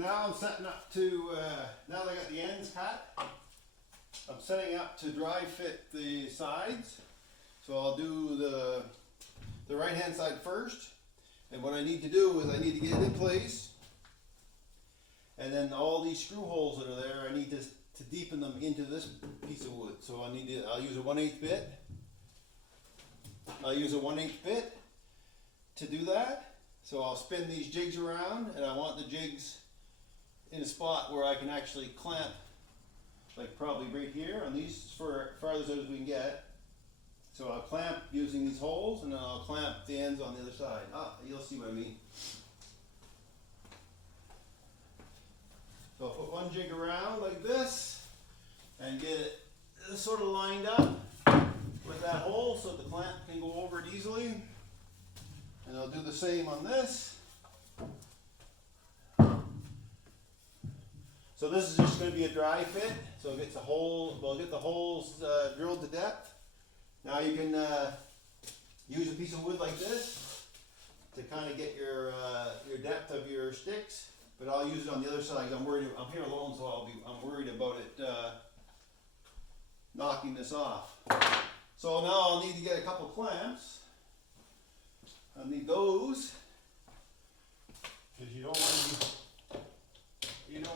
Now I'm setting up to, now that I got the ends cut, I'm setting up to dry fit the sides. So I'll do the right hand side first. And what I need to do is I need to get it in place. And then all these screw holes that are there, I need to deepen them into this piece of wood. So I'll use a 1/8 bit. I'll use a 1/8 bit to do that. So I'll spin these jigs around, and I want the jigs in a spot where I can actually clamp, like probably right here on these, for farthest out as we can get. So I'll clamp using these holes, and then I'll clamp the ends on the other side. You'll see what I mean. So I'll put one jig around like this, and get it sort of lined up with that hole so the clamp can go over it easily. And I'll do the same on this. So this is just going to be a dry fit. So it gets the hole, we'll get the holes drilled to depth. Now you can use a piece of wood like this to kind of get your depth of your sticks. But I'll use it on the other side. I'm here alone, so I'm worried about it knocking this off. So now I'll need to get a couple clamps. I'll need those, because you don't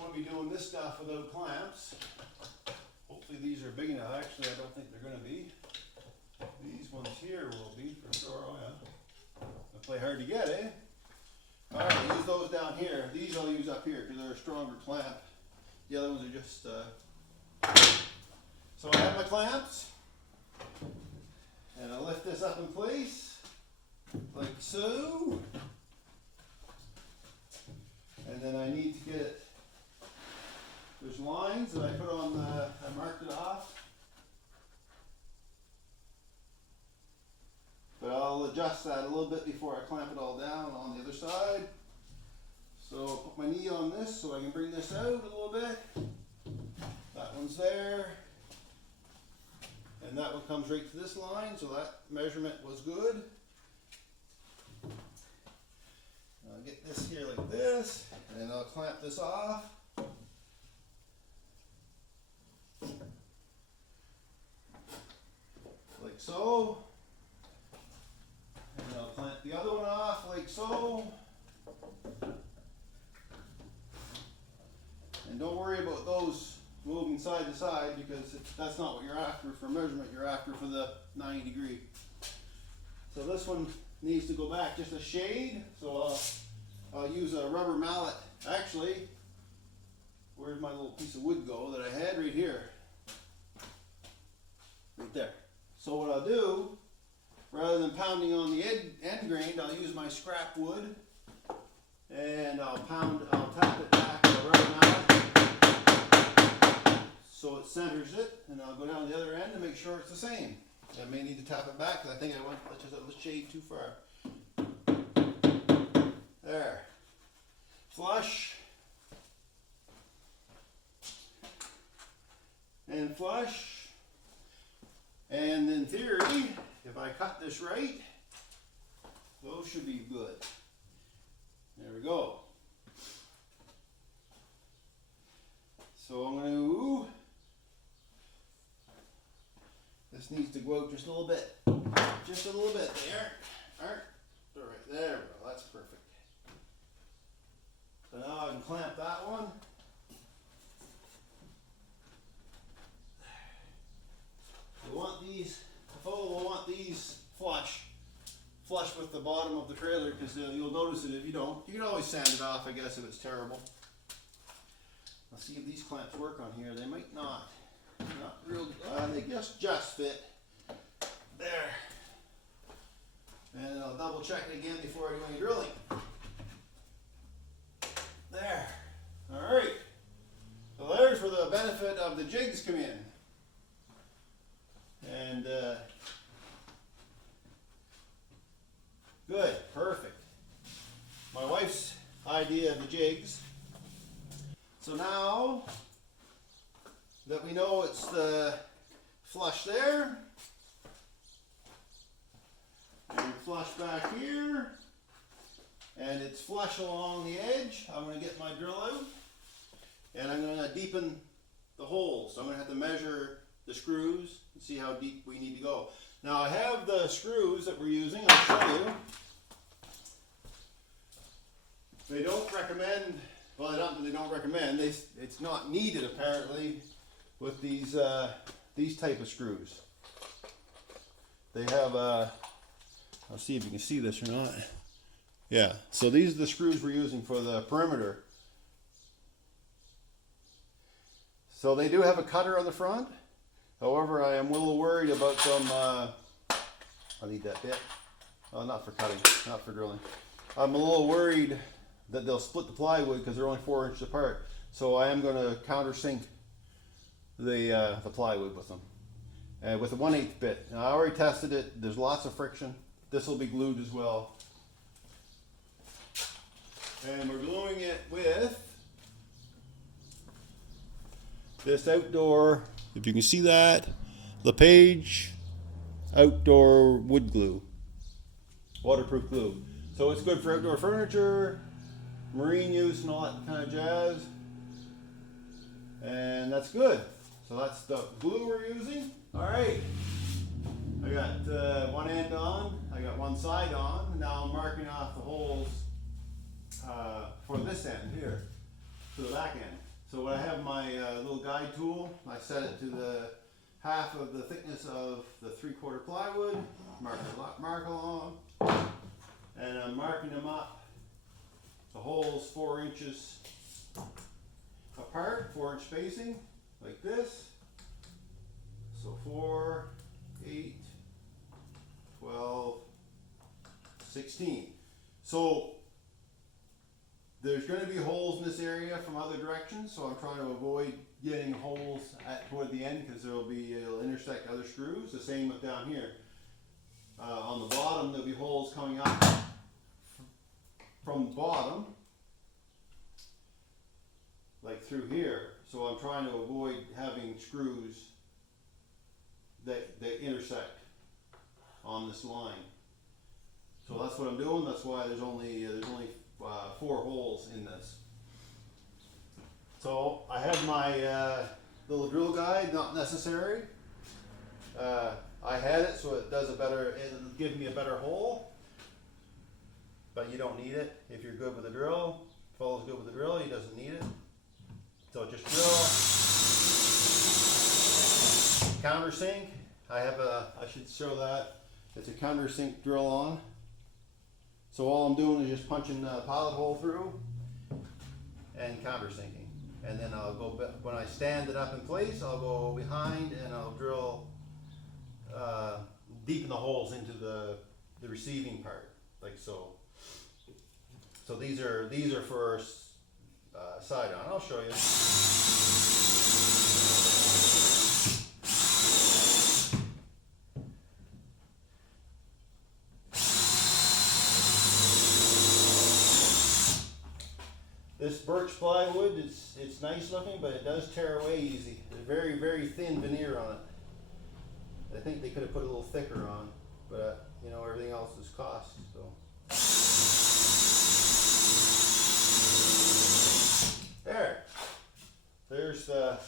want to be doing this stuff without clamps. Hopefully these are big enough. Actually, I don't think they're going to be. These ones here will be for sure. Oh yeah, they'll play hard to get, eh? All right, I'll use those down here. These I'll use up here because they're a stronger clamp. The other ones are just. So I have my clamps, and I'll lift this up in place. Like so, and then I need to get it, there's lines that I put on I marked it off, but I'll adjust that a little bit before I clamp it all down on the other side. So I'll put my knee on this so I can bring this out a little bit. That one's there, and that one comes right to this line, so that measurement was good. I'll get this here like this, and then I'll clamp this off. Like so. And I'll clamp the other one off like so. And don't worry about those moving side to side, because that's not what you're after for measurement, you're after for the 90 degree. So this one needs to go back just a shade, so I'll use a rubber mallet. Actually, where'd my little piece of wood go that I had? Right here. Right there. So what I'll do, rather than pounding on the end grain, I'll use my scrap wood, and I'll tap it back with a rubber mallet so it centers it, and I'll go down the other end to make sure it's the same. I may need to tap it back because I think I went just a shade too far. There. Flush. And flush. And in theory, if I cut this right, those should be good. There we go. So I'm going to, this needs to go out just a little bit. Just a little bit there. Alright, there we go, that's perfect. So now I can clamp that one. We want these, the fellow will want these flush with the bottom of the trailer, because you'll notice it if you don't. You can always sand it off, I guess, if it's terrible. Let's see if these clamps work on here. They might not. Not real, they just fit. There. And I'll double check it again before I do any drilling. There. Alright. So there's where the benefit of the jigs come in. And good, perfect. My wife's idea of the jigs. So now that we know it's the flush there, and flush back here, and it's flush along the edge. I'm going to get my drill out and I'm going to deepen the holes. So I'm going to have to measure the screws and see how deep we need to go. Now I have the screws that we're using. I'll show you. They don't recommend, well they don't recommend, it's not needed apparently with these type of screws. They have, I'll see if you can see this or not. Yeah, so these are the screws we're using for the perimeter. So they do have a cutter on the front. However, I am a little worried about some, I need that bit. Oh, not for cutting, not for drilling. I'm a little worried that they'll split the plywood because they're only 4 inches apart. So I am going to countersink the plywood with them. With a 1/8 bit. Now, I already tested it. There's lots of friction. This will be glued as well. And we're gluing it with this outdoor, if you can see that, LePage outdoor wood glue, waterproof glue. So it's good for outdoor furniture, marine use and all that kind of jazz. And that's good. So that's the glue we're using. All right, I got one end on, I got one side on, and now I'm marking off the holes for this end here, to the back end. So when I have my little guide tool, I set it to the half of the thickness of the 3/4 plywood, mark along, and I'm marking them up, the holes 4 inches apart, 4-inch spacing, like this. So 4, 8, 12, 16. So there's going to be holes in this area from other directions, so I'm trying to avoid getting holes toward the end because it'll intersect other screws. The same with down here. On the bottom there'll be holes coming up from the bottom, like through here. So I'm trying to avoid having screws that intersect on this line. So that's what I'm doing. That's why there's only 4 holes in this. So I have my little drill guide, not necessary. I had it so it'll give me a better hole, but you don't need it if you're good with the drill. If Paul's good with the drill, he doesn't need it. So just drill, countersink. I should show that. It's a countersink drill on. So all I'm doing is just punching the pilot hole through and countersinking. And then I'll go, when I stand it up in place, I'll go behind and I'll drill, deepen the holes into the receiving part, like so. So these are for side on. I'll show you. This birch plywood, it's nice looking, but it does tear away easy. There's very, very thin veneer on it. I think they could have put a little thicker on, but you know, everything else is cost. So there's the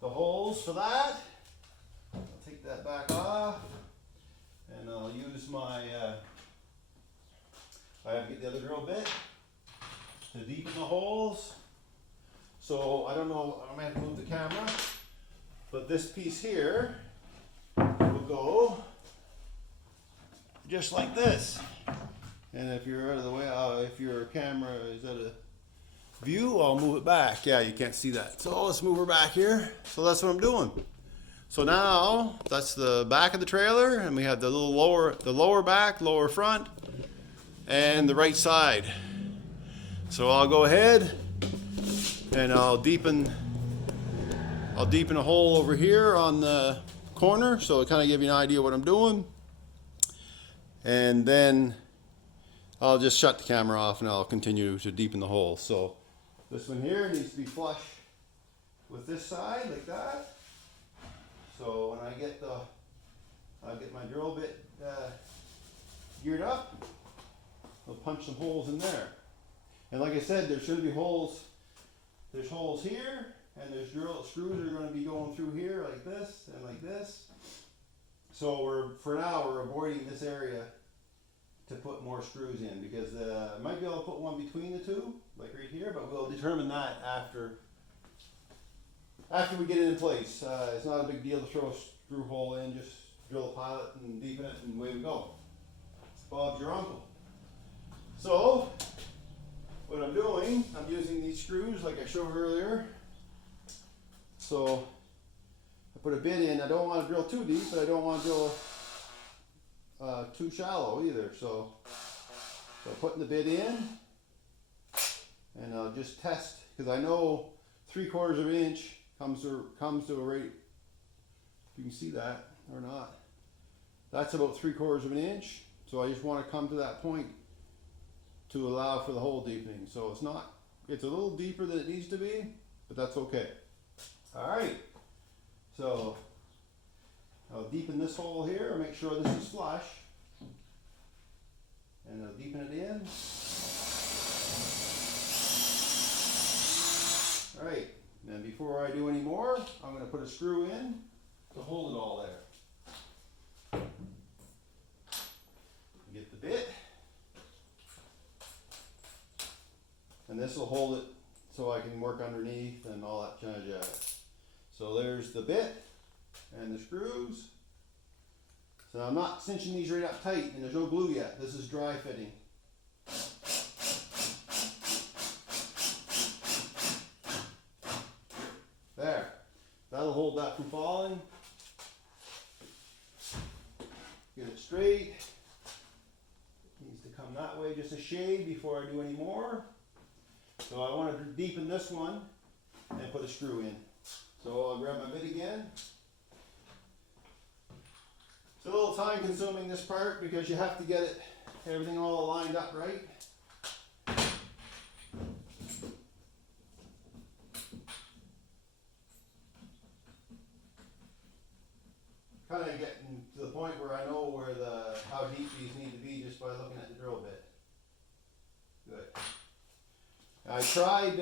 holes for that. I'll take that back off, and I'll use my. I have to get the other drill bit to deepen the holes. So I don't know, I'm gonna have to move the camera, but this piece here will go just like this. And if you're out of the way, if your camera is out of view, I'll move it back. Yeah, you can't see that. So let's move her back here. So that's what I'm doing. So now that's the back of the trailer, and we have the lower back, lower front, and the right side. So I'll go ahead and I'll deepen a hole over here on the corner, so it kind of give you an idea what I'm doing. And then I'll just shut the camera off and I'll continue to deepen the hole. So this one here needs to be flush with this side like that. So when I'll get my drill bit geared up, I'll punch some holes in there. And like I said, there's going to be holes. There's holes here, and there's screws that are going to be going through here like this and like this. So for now we're avoiding this area to put more screws in, because I might be able to put one between the two, like right here, but we'll determine that after we get it in place. It's not a big deal to throw a screw hole in, just drill a pilot and deepen it, and away we go. Bob's your uncle. So what I'm doing, I'm using these screws like I showed earlier. So I put a bit in. I don't want to drill too deep, but I don't want to drill too shallow either. So I'm putting the bit in, and I'll just test, because I know 3/4 of an inch comes to a rate. If you can see that or not, that's about 3/4 of an inch. So I just want to come to that point to allow for the hole deepening. So it's a little deeper than it needs to be, but that's okay. All right. So I'll deepen this hole here, make sure this is flush, and I'll deepen it in. All right, and then before I do any more, I'm going to put a screw in to hold it all there. Get the bit, and this will hold it so I can work underneath and all that kind of jazz. So there's the bit and the screws. So I'm not cinching these right up tight, and there's no glue yet. This is dry fitting. There. That'll hold that from falling. Get it straight. Needs to come that way just a shade before I do any more. So I want to deepen this one and put a screw in. So I'll grab my bit again. It's a little time consuming, this part, because you have to get everything all lined up right. Kind of getting to the point where I know how deep these need to be just by looking at the drill bit. Good. I tried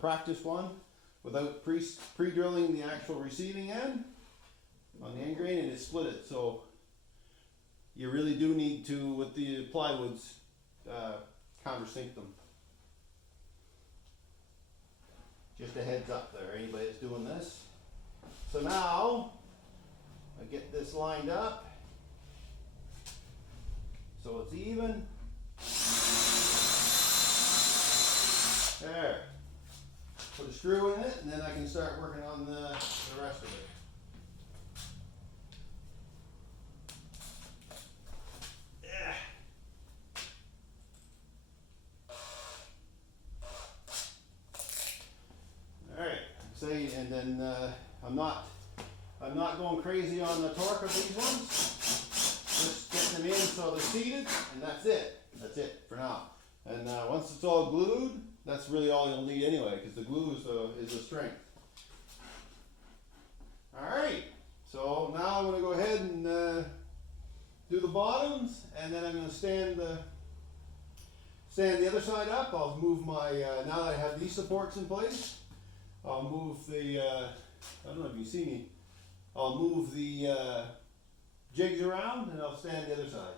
practice one, without pre-drilling the actual receiving end on the end grain, and it split it. So you really do need to, with the plywoods, countersink them. Just a heads up there, anybody that's doing this. So now I get this lined up so it's even. There. Put a screw in it, and then I can start working on the rest of it. Yeah. All right. See, and then I'm not going crazy on the torque of these ones. Just getting them in so they're seated, and that's it. That's it for now. And once it's all glued, that's really all you'll need anyway, because the glue is the strength. Alright, so now I'm going to go ahead and do the bottoms, and then I'm going to stand the other side up. I'll move my, now that I have these supports in place, I'll move the, I don't know if you see me, I'll move the jigs around, and I'll stand the other side.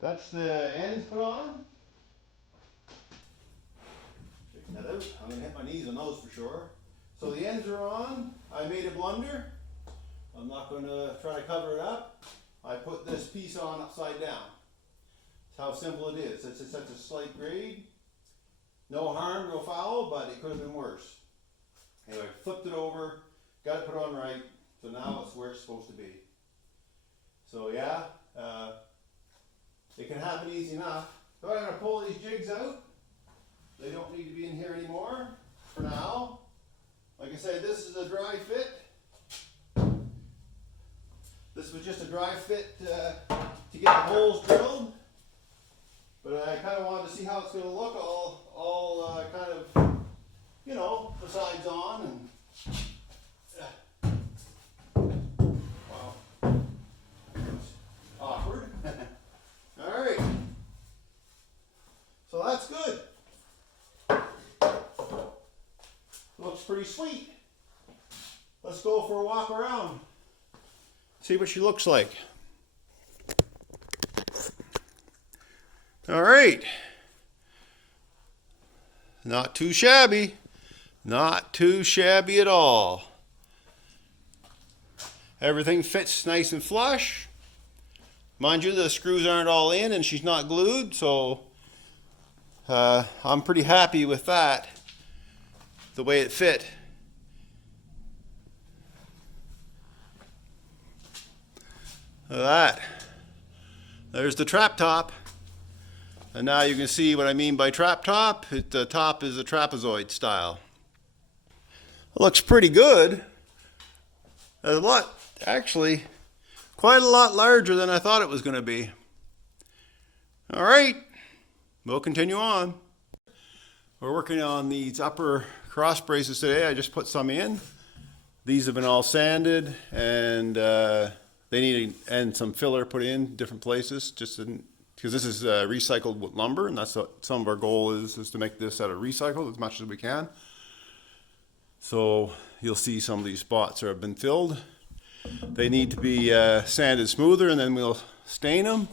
That's the ends put on. Check that out. I'm gonna hit my knees on those for sure. So the ends are on. I made a blunder. I'm not gonna try to cover it up. I put this piece on upside down. That's how simple it is. It's such a slight grade. No harm, no foul, but it could have been worse. Anyway, flipped it over, got it put on right, so now it's where it's supposed to be. So yeah, it can happen easy enough. So I'm going to pull these jigs out. They don't need to be in here anymore for now. Like I said, this is a dry fit. This was just a dry fit to get the holes drilled. But I kind of wanted to see how it's going to look all kind of, you know, the sides on and wow, awkward. All right, so that's good. Looks pretty sweet. Let's go for a walk around. See what she looks like. All right. Not too shabby. Not too shabby at all. Everything fits nice and flush. Mind you, the screws aren't all in and she's not glued, so I'm pretty happy with that, the way it fit. Look at that. There's the trap top. And now you can see what I mean by trap top. The top is a trapezoid style. It looks pretty good. There's a lot, actually, quite a lot larger than I thought it was going to be. All right, we'll continue on. We're working on these upper cross braces today. I just put some in. These have been all sanded and they need and some filler put in different places, just because this is recycled lumber, and that's what some of our goal is to make this out of recycled as much as we can. So you'll see some of these spots that have been filled. They need to be sanded smoother, and then we'll stain them.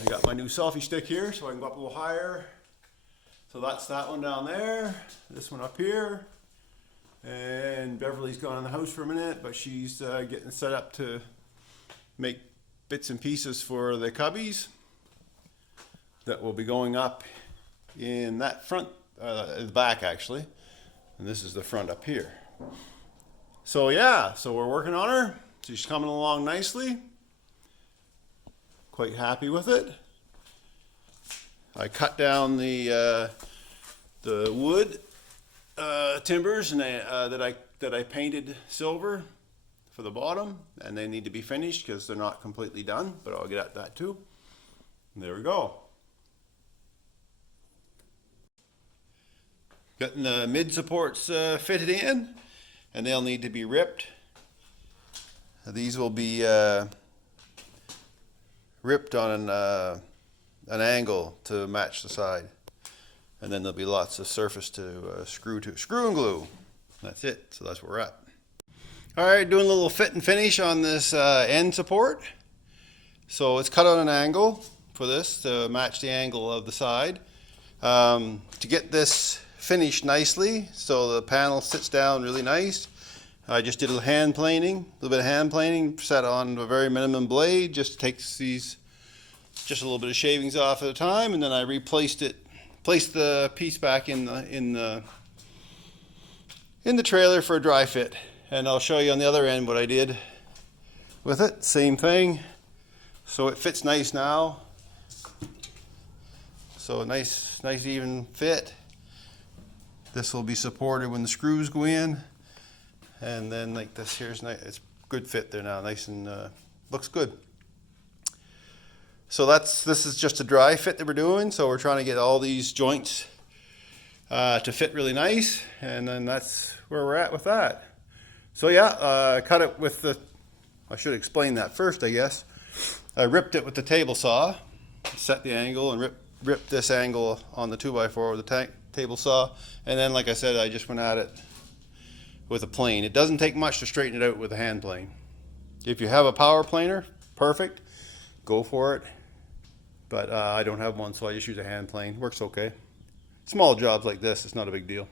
I got my new selfie stick here, so I can go up a little higher. So that's that one down there, this one up here. And Beverly's gone in the house for a minute, but she's getting set up to make bits and pieces for the cubbies that will be going up in that front, the back actually. And this is the front up here. So yeah, so we're working on her. She's coming along nicely. Quite happy with it. I cut down the wood timbers and that I painted silver for the bottom, and they need to be finished because they're not completely done, but I'll get at that too. And there we go. Getting the mid supports fitted in, and they'll need to be ripped. These will be ripped on an angle to match the side, and then there'll be lots of surface to screw and glue. That's it. So that's where we're at. All right, doing a little fit and finish on this end support. So it's cut on an angle for this to match the angle of the side. To get this finished nicely, so the panel sits down really nice, I just did a little hand planing, a little bit of hand planing, set on a very minimum blade, just takes these, just a little bit of shavings off at a time, and then I replaced it place the piece back in the trailer for a dry fit. And I'll show you on the other end what I did with it. Same thing. So it fits nice now. So a nice even fit. This will be supported when the screws go in. And then like this here's nice. It's good fit there now. Nice and looks good. So this is just a dry fit that we're doing. So we're trying to get all these joints to fit really nice. And then that's where we're at with that. So yeah, cut it with I should explain that first, I guess. I ripped it with the table saw, set the angle, and ripped this angle on the 2x4 with the table saw. And then, like I said, I just went at it with a plane. It doesn't take much to straighten it out with a hand plane. If you have a power planer, perfect, go for it. But I don't have one, so I just use a hand plane. Works okay. Small jobs like this, it's not a big deal.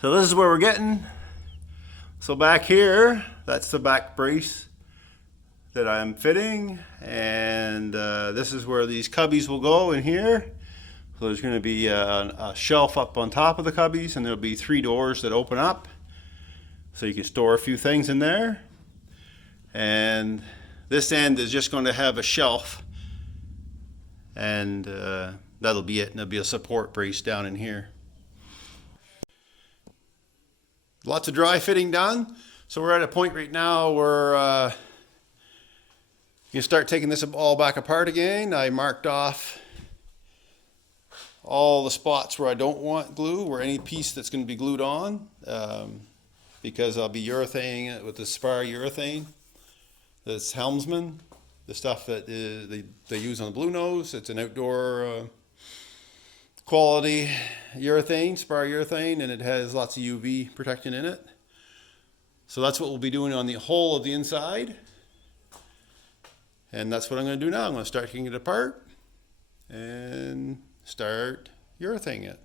So this is where we're getting. So back here, that's the back brace that I'm fitting, and this is where these cubbies will go in here. So there's going to be a shelf up on top of the cubbies, and there'll be 3 doors that open up, so you can store a few things in there. And this end is just going to have a shelf, and that'll be it, and there'll be a support brace down in here. Lots of dry fitting done. So we're at a point right now where you start taking this all back apart again. I marked off all the spots where I don't want glue, or any piece that's going to be glued on, because I'll be urethane it with the spar urethane. That's Helmsman, the stuff that they use on the Blue Nose. It's an outdoor quality urethane, spar urethane, and it has lots of UV protection in it. So that's what we'll be doing on the whole of the inside. And that's what I'm going to do now. I'm going to start taking it apart and start urethane it.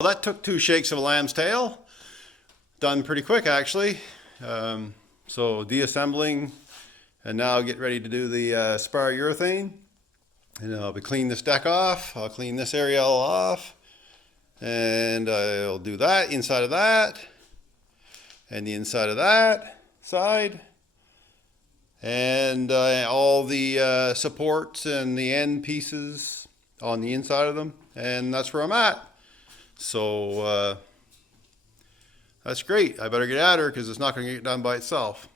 Well, that took 2 shakes of a lamb's tail. Done pretty quick, actually. So deassembling, and now get ready to do the spar urethane. And I'll be cleaning this deck off. I'll clean this area all off. And I'll do that, inside of that, and the inside of that side. and all the supports and the end pieces on the inside of them, and that's where I'm at. So that's great. I better get at her because it's not going to get done by itself.